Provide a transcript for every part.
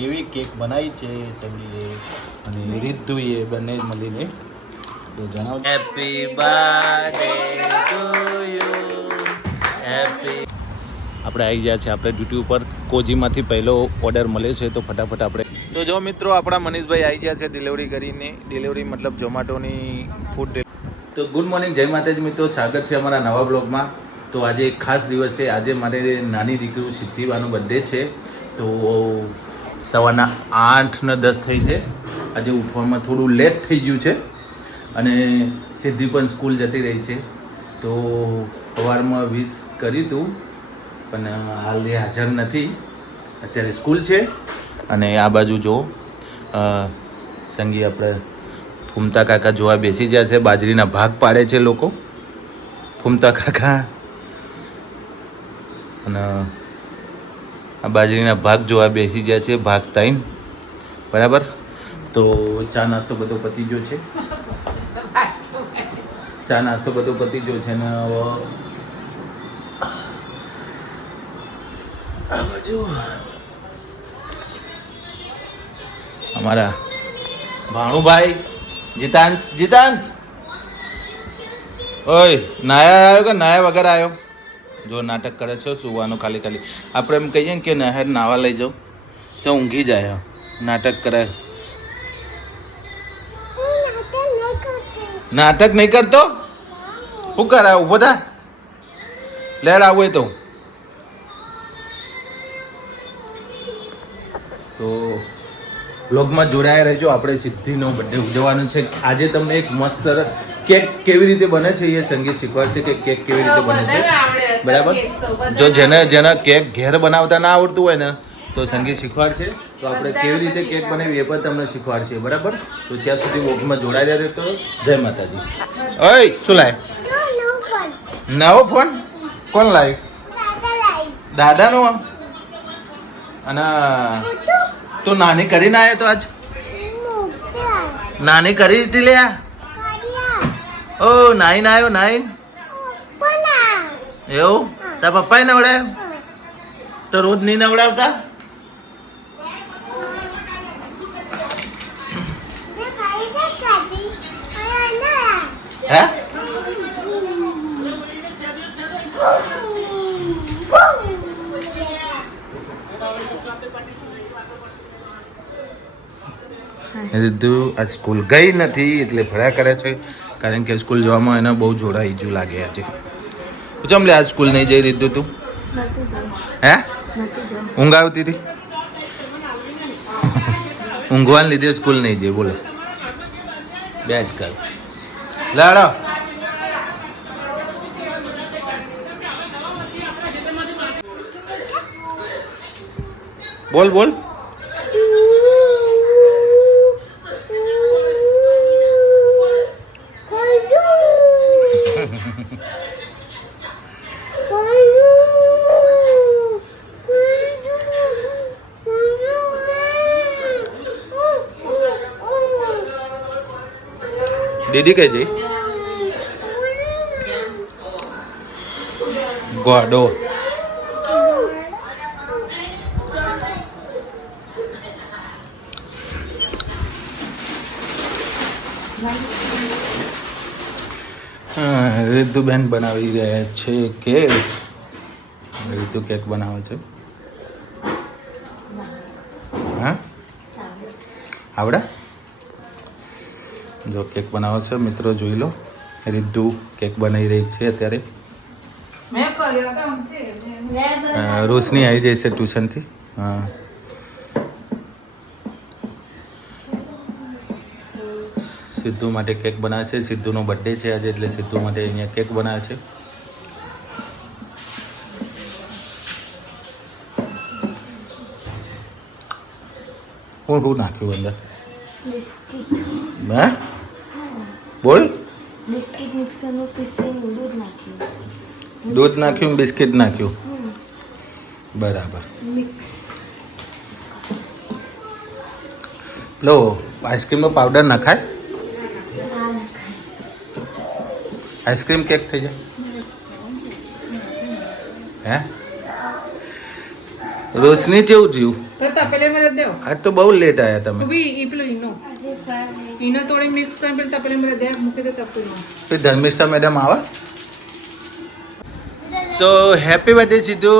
કેવી કેક બનાવી છે સંગીએ અને રીતુએ બંને મળીને. તો જણાવો. Happy birthday to you happy આપણે આવી ગયા છે આપણે ડ્યુટી ઉપર. કોજીમાંથી પહેલો ઓર્ડર મળ્યો છે તો ફટાફટ આપણે તો જો મિત્રો આપણા મનીષભાઈ આવી ગયા છે ડિલિવરી કરીને. ડિલિવરી મતલબ ઝોમેટોની ફૂડ તો ગુડ મોર્નિંગ જય માતાજી મિત્રો. સ્વાગત છે અમારા નવા બ્લોગમાં તો આજે એક ખાસ દિવસ છે. આજે મારે નાની દીકરી સિદ્ધિવાનું બર્થડે છે. તો સવારના આઠ ને દસ થઈ છે. આજે ઉઠવામાં થોડું લેટ થઈ ગયું છે અને સિદ્ધિ પણ સ્કૂલ જતી રહી છે. તો સવારમાં વીસ કર્યું હતું પણ હાલ એ હાજર નથી. અત્યારે સ્કૂલ છે અને આ બાજુ જો સંગી આપણે ફૂમતા કાકા જોવા બેસી ગયા છે, બાજરીના ભાગ પાડે છે લોકો. ફૂમતા કાકા. અને આ બાજરીના ભાગ જોવા બેસી ગયા છે, ભાગ ટાઈમ બરાબર? તો ચા નાસ્તો બધો પતી ગયો છે. ચા નાસ્તો બધો પતી ગયો છે ને અમારા ભાણુભાઈ, જીતાંશ જીતાંશ. ઓય, નાયા આવ્યો કે નાયા વગર આવ્યો? જો નાટક કરે છે, સુવાનું ખાલી ખાલી. આપણે એમ કહીએ ને કે નહેર નાવા લઈ જાઓ, તો ઊંઘી જાય. નાટક કરે. નાટક નહીં કરતો? શું કરે ઊભો થા. લેડ આવું હોય તો. તો બ્લોગમાં જોડાયા રહેજો. આપણે સિદ્ધિનો બર્થડે ઉજવવાનો છે. આજે તમને એક મસ્ત કેક કેવી રીતે બને છે એ સંગીત શીખવાડશે કે કેક કેવી રીતે બને છે? બરાબર? જો જેને જેને કેક ઘેર બનાવતા ના આવડતું હોય ને તો સંગીત શીખવાડશે. તો આપણે કેવી રીતે કેક બનાવી એ પણ તમને શીખવાડશે બરાબર? તો ત્યાં સુધી વોકમાં જોડાઈ જાય તો. જય માતાજી. ઓય શું લાય? નવો ફોન? કોણ લાય? દાદાનો? અને તો નાની કરીને આવ્યો તો આજ? નાની કરી હતી લે આ ઓ, નાઈન આવ્યો નાઈન? એવું? તાર પપ્પાએ નવડાવ્યો તો રોજ નહીં નવડાવતા? હે? સીધું આજ સ્કૂલ ગઈ નથી, એટલે ફર્યા કરે છે. કારણ કે સ્કૂલ જવામાં એને બહુ જોડા ઈજું લાગે આજે. ચમ લે આ સ્કૂલ નહીં જઈ રીતું તું? હે? ઊંઘ આવતી હતી? ઊંઘવાને લીધે સ્કૂલ નહીં જઈ બોલો. બે જ કર લાડો. બોલ બોલ. દીદી કે જઈ ગોડો. રીતુબેન બનાવી રહ્યા છે કેક. રીતુ કેક બનાવે છે. હા? આવડે? જો કેક બનાવે છે મિત્રો જોઈ લો. રિદ્ધુ કેક બનાવી રહી છે અત્યારે. રોશની આવી જાય છે ટ્યુશનથી. હા. સિદ્ધુ માટે કેક બનાવે છે. સિદ્ધુનો બર્થડે છે આજે એટલે સિદ્ધુ માટે અહીંયા કેક બનાવે છે. કોણ કોણ નાખ્યું અંદર? બિસ્કિટ. હે? બોલ. બિસ્કિટ મિક્સરનું પીસીને દૂધ નાખ્યું. દૂધ નાખ્યું બિસ્કિટ નાખ્યું? બરાબર. મિક્સ. લો આઈસ્ક્રીમનો પાવડર નખાય? આ આઈસ્ક્રીમ કેક થઈ જાય? હે? રોશની કેવું જીવ. આજ તો બહુ લેટ આવ્યા તમે. ધર્મિષ્ઠા મેડમ આવે? તો હેપી બર્થડે સિદ્ધુ.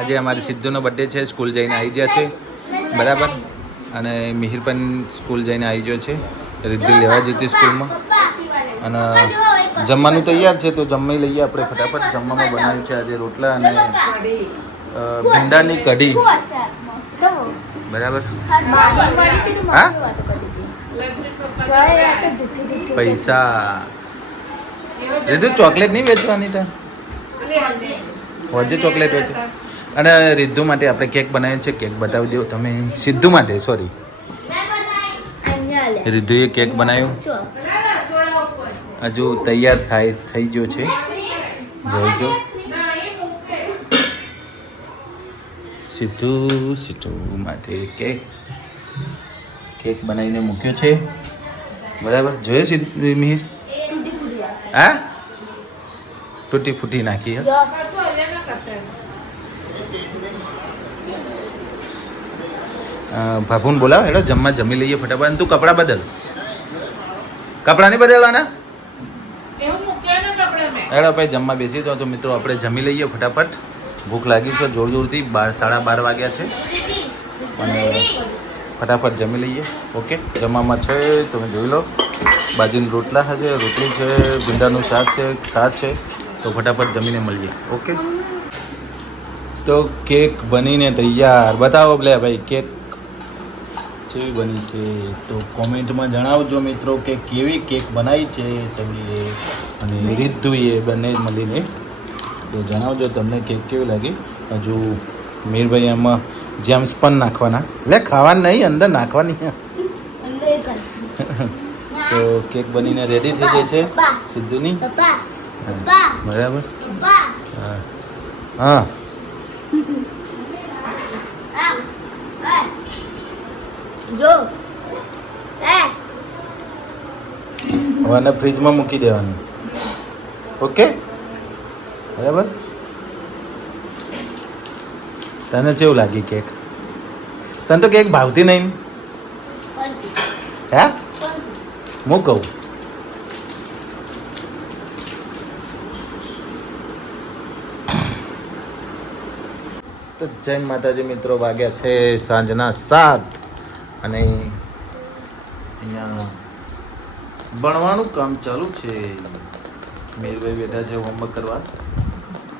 આજે અમારી સિદ્ધુનો બર્થડે છે સ્કૂલ જઈને આવી ગયા છે. બરાબર? અને મિહિર પણ સ્કૂલ જઈને આવી ગયો છે. રિદ્ધિ લેવા જતી સ્કૂલમાં અને જમવાનું તૈયાર છે તો જમી લઈએ આપણે ફટાફટ. જમવામાં બનાવ્યું છે આજે રોટલા અને ભીંડાની કઢી. બરાબર? હા? પૈસા. રીધુ ચોકલેટ નહીં વેચવાની ત્યાં હોજે ચોકલેટ વેચે. અને રિદ્ધુ માટે આપણે કેક બનાવ્યો છે કેક બતાવી દો તમે. સિદ્ધુ માટે સોરી રિદ્ધુએ કેક બનાવ્યો. હજુ તૈયાર થાય થઈ ગયો છે. જોઈજો સિદ્ધુ સિદ્ધુ માટે કેક. કેક બનાવીને મૂક્યો છે. બરાબર? જોયો છે મિહિર? હા? તૂટી ફૂટી નાખી ભાભુને બોલાવ હેડો જમવા જમી લઈએ ફટાફટ. તું કપડાં બદલ. કપડાં નહીં બદલવાના? હેડો ભાઈ જમવા બેસી તો મિત્રો આપણે જમી લઈએ ફટાફટ. ભૂખ લાગી છે જોર જોરથી બાર સાડા બાર વાગ્યા છે. અને ફટાફટ જમી લઈએ. ઓકે? જમવામાં છે, તમે જોઈ લો. બાજરીની રોટલા છે રોટલી છે, ભીંડાનું શાક છે શાક છે. તો ફટાફટ જમીને મળીએ. ઓકે? તો કેક બનીને તૈયાર. બતાવો લે ભાઈ, કેક કેવી બની છે. તો કોમેન્ટમાં જણાવજો મિત્રો કે કેવી કેક બનાવી છે સગીએ અને રીતુએ બંને મળીને. તો જણાવજો તમને કેક કેવી લાગી. હજુ મીરભાઈ આમાં જેમ્સ પણ નાખવાના. લે ખાવાનું નહીં અંદર નાખવાની. તો કેક બનીને રેડી થઈ ગઈ છે. સિદ્ધુની? બરાબર? હા. હા. જો. હવે આને ફ્રીજમાં મૂકી દેવાનું. ઓકે? બરાબર? તને કેવું લાગી કેક? તને તો કેક ભાવતી નહીં હે? હું કહું? તો જય માતાજી મિત્રો, વાગ્યા છે સાંજના સાત. અને અહીંયા ભણવાનું કામ ચાલુ છે. મેરભાઈ બેઠા છે હોમવર્ક કરવા.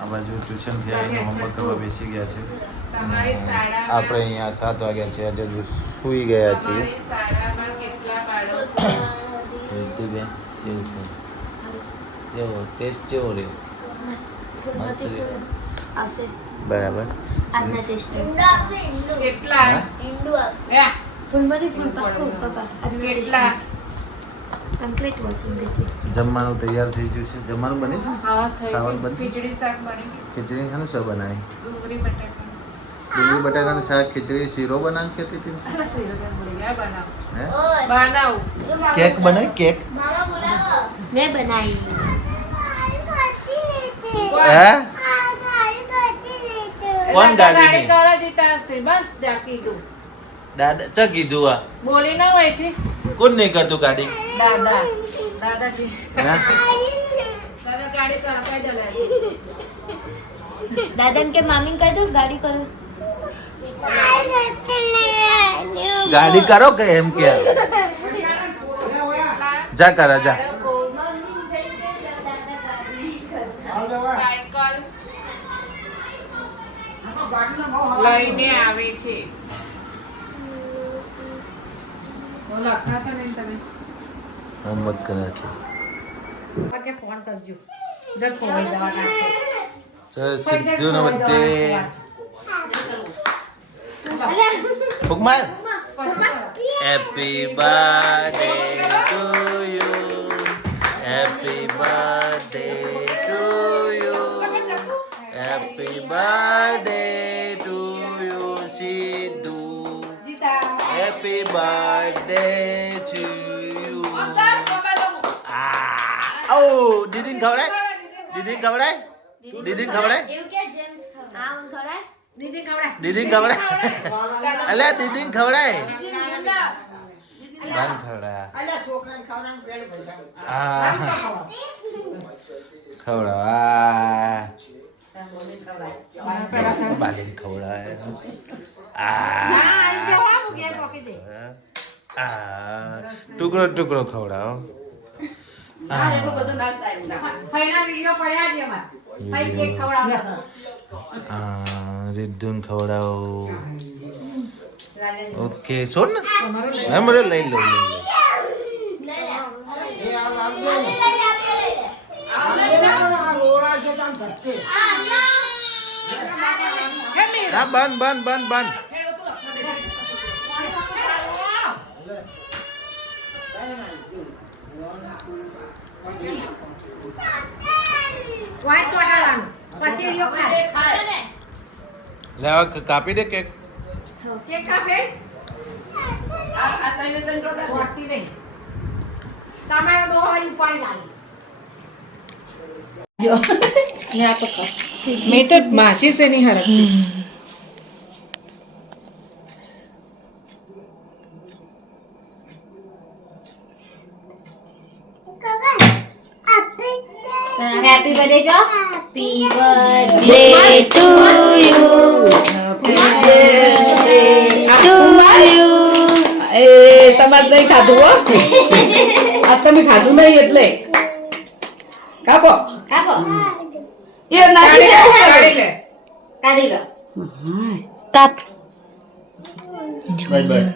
આ બાજુ ટ્યુશન થયા હોમવર્ક કરવા બેસી ગયા છે. આપણે અહીંયા સાત વાગ્યા છે આજે હજુ સૂઈ ગયા છીએ. રિદ્ધિબેન કેવું છે. કેવો ટેસ્ટ બરાબર. જમવાનું તૈયાર થઈ ગયું છે. જમવાનું બને છે? ખીચડી શાક બની ખીચડી શાક બનાવી ડુંગળી બટાકા. ડુંગળી બટાકાનું શાક ખીચડી શીરો બનાવ કહેતી હતી. કેક બનાવી. કેક મેં બનાવી. કોણ? હે? કોણ ગાડી ગાડી કરો જીતા હશે. બસ જા કીધું. દાદા ચા કીધું આ? બોલી ના હોયથી. કોણ નહીં કરતું ગાડી? દાદા. દાદાજી. હે? દાદા ગાડી કરો કઈ દે દાદા દાદાને કે મામીને કહી દો ગાડી કરો. ગાડી કરો કે એમ કે? જા કરા જા. લઈને આવે છે. કરે ફોન કરજો. જર ખોવાઈ જવાના છે. ચલ સિદ્ધુનો birthday Hugman! Happy birthday to you. Happy birthday to you. Happy birthday to you, Sidhu. Happy birthday to you. Ah! Oh, didn't cover that? Didn't cover that? Didn't cover that? You get James cover. Ah, cover that? દીદી ખવડાય. દીદી ખવડાય અલ્યા દીદી ખવડાય બાન ખવડા આ ખવડાવા બાલીન ખવડાય ના, અહીં જો આ હો, હું ઘેર મોકલી દે. આ ટુકડો ટુકડો ખવડાવો રીધુન ખવડાવો. ઓકે સોન ને? લઈ. મને લઈ લઉં હા બંધ બંધ બંધ બંધ. વાય ચોટાડવાનું. પછી રિયો ખાય. લે હવે કાપી દે કેક કેક કાપે? ચોટતી નહીં. તમારે ડોહો ઉપાડી લાવી. મેં તો માચીસ એની હરકતી Happy birthday to you. Happy birthday to you. એ તમારે નહીં ખાધું હો આ તમે ખાધું નહીં એટલે કાપો કાપો એ નાખી દે કાઢી લે. કાઢી લો કાપ બાય બાય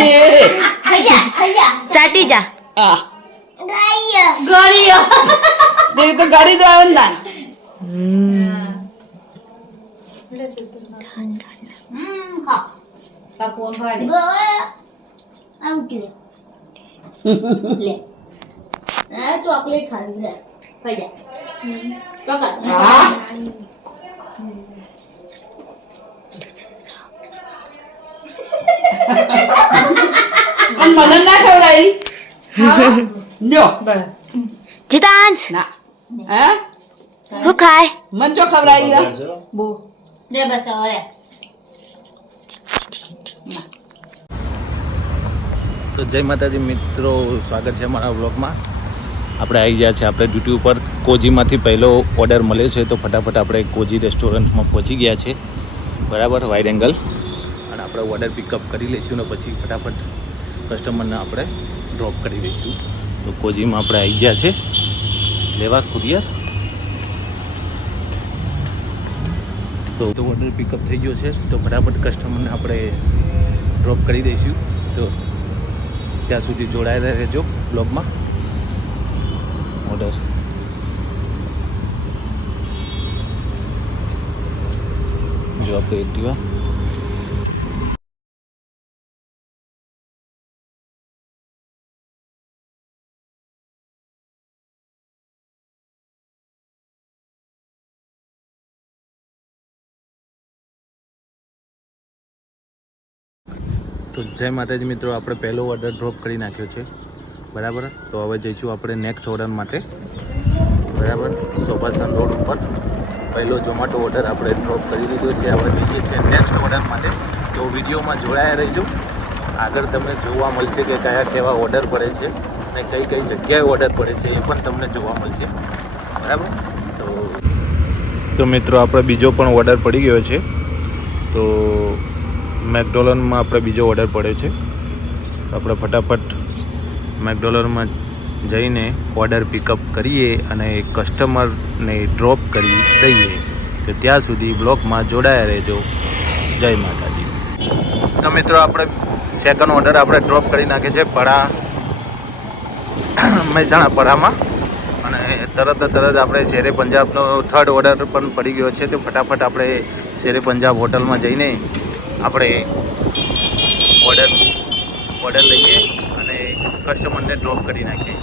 એ ખાઈ જા ખાઈ જા ચાટી જા આ ગળીઓ દેવી તો ગાડી દો આવે ને તાન. હમ, ખાઓ. તાર ફોન ખવાય દે. આમ કે લે. આ ચોકલેટ ખાવી લે ખાઈ જા. ચોકલેટ હા. પણ મને ના ખવડાવી. લ્યો. બસ. જીતાંશ. ના. હે? હું ખાય? મન જો ખવડાવી? બહુ દે. બસ હવે. તો જય માતાજી મિત્રો સ્વાગત છે અમારા બ્લોગમાં આપણે આવી ગયા છે આપણે ડ્યુટી ઉપર. કોજીમાંથી પહેલો ઓર્ડર મળ્યો છે તો ફટાફટ આપણે કોજી રેસ્ટોરન્ટમાં પહોંચી ગયા છે. બરાબર વાઇડ એંગલ અને આપણે ઓર્ડર પિકઅપ કરી લઈશું ને પછી ફટાફટ કસ્ટમરને આપણે ડ્રોપ કરી દઈશું. તો કોજીમાં આપણે આવી ગયા છે. લેવા કુરિયર. તો ઓર્ડર પિકઅપ થઈ ગયો છે. તો ફટાફટ કસ્ટમરને આપણે ડ્રોપ કરી દઈશું. તો ત્યાં સુધી જોડાયેલા રહેજો બ્લોગમાં ઓર્ડર જો આપણે એક્ટિવા તો જય માતાજી મિત્રો, આપણે પહેલો ઓર્ડર ડ્રોપ કરી નાખ્યો છે. બરાબર? તો હવે જઈશું આપણે નેક્સ્ટ ઓર્ડર માટે. બરાબર? સોભાસન રોડ ઉપર. પહેલો ઝોમેટો ઓર્ડર આપણે ડ્રોપ કરી દીધો છે. આપણે જઈએ છીએ નેક્સ્ટ ઓર્ડર માટે. તો વિડીયોમાં જોડાયા રહીજો. આગળ તમને જોવા મળશે કે કયા કેવા ઓર્ડર પડે છે અને કઈ કઈ જગ્યાએ ઓર્ડર પડે છે એ પણ તમને જોવા મળશે. બરાબર? તો તો મિત્રો, આપણે બીજો પણ ઓર્ડર પડી ગયો છે. તો મેકડોનલમાં આપણે બીજો ઓર્ડર પડ્યો છે. આપણે ફટાફટ મેકડોલરમાં જઈને ઓર્ડર પિકઅપ કરીએ અને કસ્ટમરને ડ્રોપ કરી દઈએ. તો ત્યાં સુધી બ્લોકમાં જોડાયા રહેજો. જય માતાજી. તો મિત્રો આપણે સેકન્ડ ઓર્ડર આપણે ડ્રોપ કરી નાખીએ છીએ પડા મહેસાણા પરામાં અને તરત તરત આપણે શેરે પંજાબનો થર્ડ ઓર્ડર પણ પડી ગયો છે. તો ફટાફટ આપણે શેરે પંજાબ હોટલમાં જઈને આપણે ઓર્ડર ઓર્ડર લઈએ અને કસ્ટમરને ડ્રોપ કરી નાખીએ.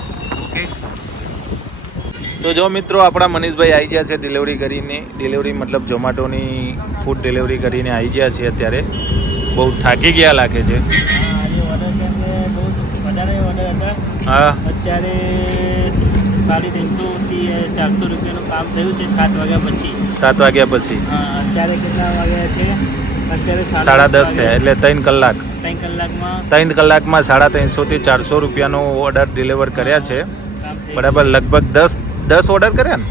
ઓકે તો જો મિત્રો આપણા મનીષભાઈ આવી ગયા છે ડિલિવરી કરીને. ડિલિવરી મતલબ ઝોમેટોની ફૂડ ડિલિવરી કરીને આવી ગયા છે અત્યારે. બહુ થાકી ગયા લાગે છે. હા. અત્યારે સાડી ત્રણસોથી ચારસો રૂપિયાનું કામ થયું છે સાત વાગ્યા પછી. સાત વાગ્યા પછી. હા, અત્યારે કેટલા વાગ્યા છે? સાડા દસ થયા એટલે ત્રણ કલાક. ત્રણ કલાકમાં ત્રણ કલાકમાં સાડા ત્રણસોથી ચારસો રૂપિયાનો ઓર્ડર ડિલિવર કર્યા છે. બરાબર લગભગ દસ દસ ઓર્ડર કર્યા ને?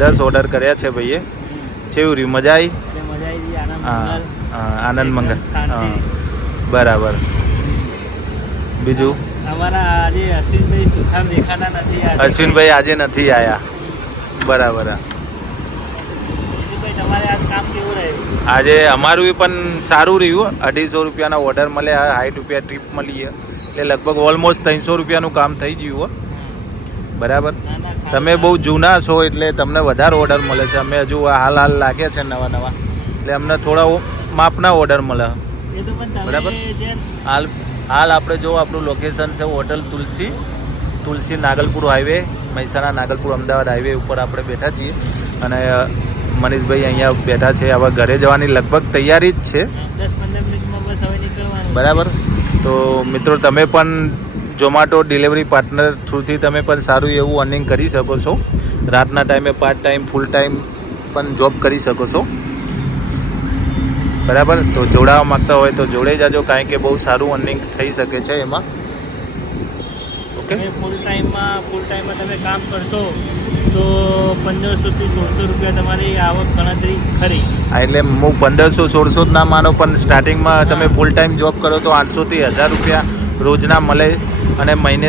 દસ ઓર્ડર કર્યા. છે ભાઈએ. કેવું રહ્યું મજા આવી હા મંગલ. હા, આનંદ મંગલ. હા બરાબર. બીજું? અમારા આજે અશ્વિનભાઈ સુથાર દેખાતા નથી આજે. અશ્વિનભાઈ આજે નથી આયા. બરાબર તમારે આજ અમારું પણ સારું રહ્યું. અઢીસો રૂપિયાના ઓર્ડર મળ્યા સાઠ રૂપિયા ટ્રીપ મળી એટલે લગભગ ઓલમોસ્ટ ત્રણસો રૂપિયાનું કામ થઈ ગયું હો. બરાબર? તમે બહુ જૂના છો એટલે તમને વધારે ઓર્ડર મળે છે. અમે હજુ આ હાલ હાલ લાગ્યા છે નવા નવા. એટલે અમને થોડા માપના ઓર્ડર મળે. બરાબર. હાલ હાલ આપણે જો આપણું લોકેશન છે hotel Tulsi Tulsi Nagalpur highway Mehsana Nagalpur Ahmedabad highway ઉપર આપણે બેઠા છીએ. અને મનીષભાઈ અહીંયા બેઠા છે. હવે ઘરે જવાની લગભગ તૈયારી જ છે. બરાબર? તો મિત્રો તમે પણ ઝોમાટો ડિલિવરી પાર્ટનર થ્રુથી તમે પણ સારું એવું અર્નિંગ કરી શકો છો. રાતના ટાઈમે પાર્ટ ટાઈમ ફૂલ ટાઈમ પણ જોબ કરી શકો છો. બરાબર? તો જોડાવા માંગતા હોય તો જોડે જાજો કારણ કે બહુ સારું અર્નિંગ થઈ શકે છે એમાં. ઓકે ફૂલ ટાઈમમાં ફૂલ ટાઈમમાં તમે કામ કરશો તો પંદરસોથી સોળસો રૂપિયા તમારી આવક ગણતરી ખરી. હા એટલે હું પંદરસો સોળસો જ ના માનો પણ સ્ટાર્ટિંગમાં તમે ફૂલ ટાઈમ જોબ કરો તો આઠસોથી હજાર રૂપિયા રોજના મળે અને મહિને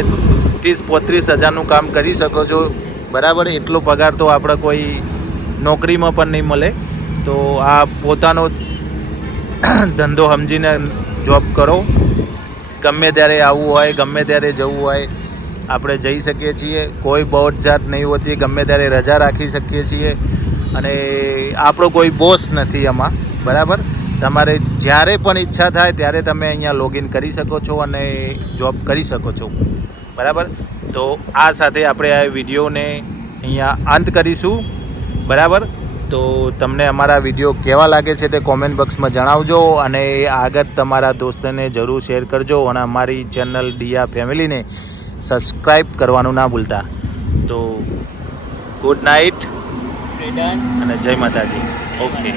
ત્રીસ પોત્રીસ હજારનું કામ કરી શકો છો. બરાબર એટલો પગાર તો આપણે કોઈ નોકરીમાં પણ નહીં મળે. તો આ પોતાનો ધંધો સમજીને જોબ કરો. ગમે ત્યારે આવવું હોય ગમે ત્યારે જવું હોય આપણે જઈ શકીએ છીએ. કોઈ બોટ જાત નહીં હોતી, ગમે ત્યારે રજા રાખી શકીએ છીએ. અને આપણો કોઈ બોસ નથી એમાં બરાબર? તમારે જ્યારે પણ ઈચ્છા થાય ત્યારે તમે અહીંયા લોગિન કરી શકો છો અને જોબ કરી શકો છો. બરાબર? તો આ સાથે આપણે આ વિડીયોને અહીંયા અંત કરીશું. બરાબર? તો તમને અમારા વીડિયો કેવા લાગે છે તે કોમેન્ટ બોક્સમાં જણાવજો અને આગળ તમારા દોસ્તને જરૂર શેર કરજો અને અમારી ચેનલ ડીયા ફેમિલીને સબસ્ક્રાઈબ કરવાનું ના ભૂલતા. તો ગુડ નાઇટ અને જય માતાજી. ઓકે